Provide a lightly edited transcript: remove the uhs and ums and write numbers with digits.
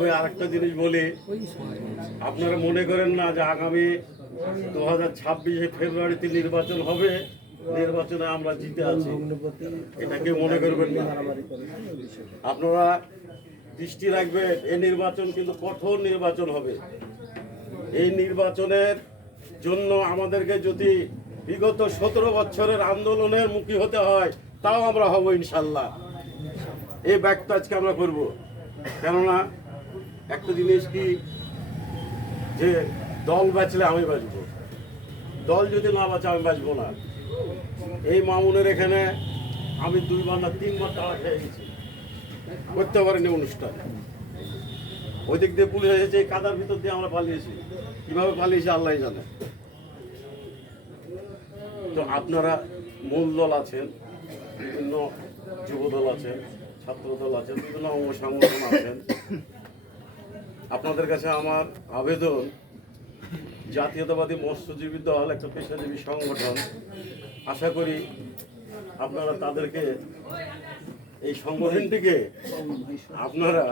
তবে আরেকটা জিনিস বলি, আপনারা মনে করেন না যে আগামী 2026 ফেব্রুয়ারিতে নির্বাচন হবে, নির্বাচনে আমরা জিতে আছি, এটা কেউ মনে করবেন না। আপনারা দৃষ্টি রাখবেন, এই নির্বাচন কিন্তু কঠোর নির্বাচন হবে। এই নির্বাচনের জন্য আমাদেরকে যদি বিগত 17 বছরের আন্দোলনের মুখী হতে হয়, তাও আমরা হব ইনশাল্লাহ। এই ব্যক্ত আজকে আমরা করব। কেননা একটা জিনিস কি, যে দল বাঁচলে আমি বাঁচব, দল যদি না বাঁচে আমি বাঁচবো না। এই মামুনের এখানে আমি 2 বার না 3 বার টাকা খেয়ে গেছি, করতে পারিনি অনুষ্ঠান। ওই দিক দিয়ে পুলিশ এসেছে, এই কাদার ভিতর দিয়ে আমরা পালিয়েছি। কিভাবে পালিয়েছি আল্লাহ জানে। তো আপনারা মূল দল আছেন, বিভিন্ন যুব দল আছেন, ছাত্র দল আছেন, বিভিন্ন অঙ্গ সংগঠন আছেন। আপনাদের কাছে আমার আবেদন, জাতীয়তাবাদী মৎস্যজীবী দল একটা পেশাজীবী সংগঠন, আশা করি আপনারা তাদেরকে, এই সংগঠনটিকে আপনারা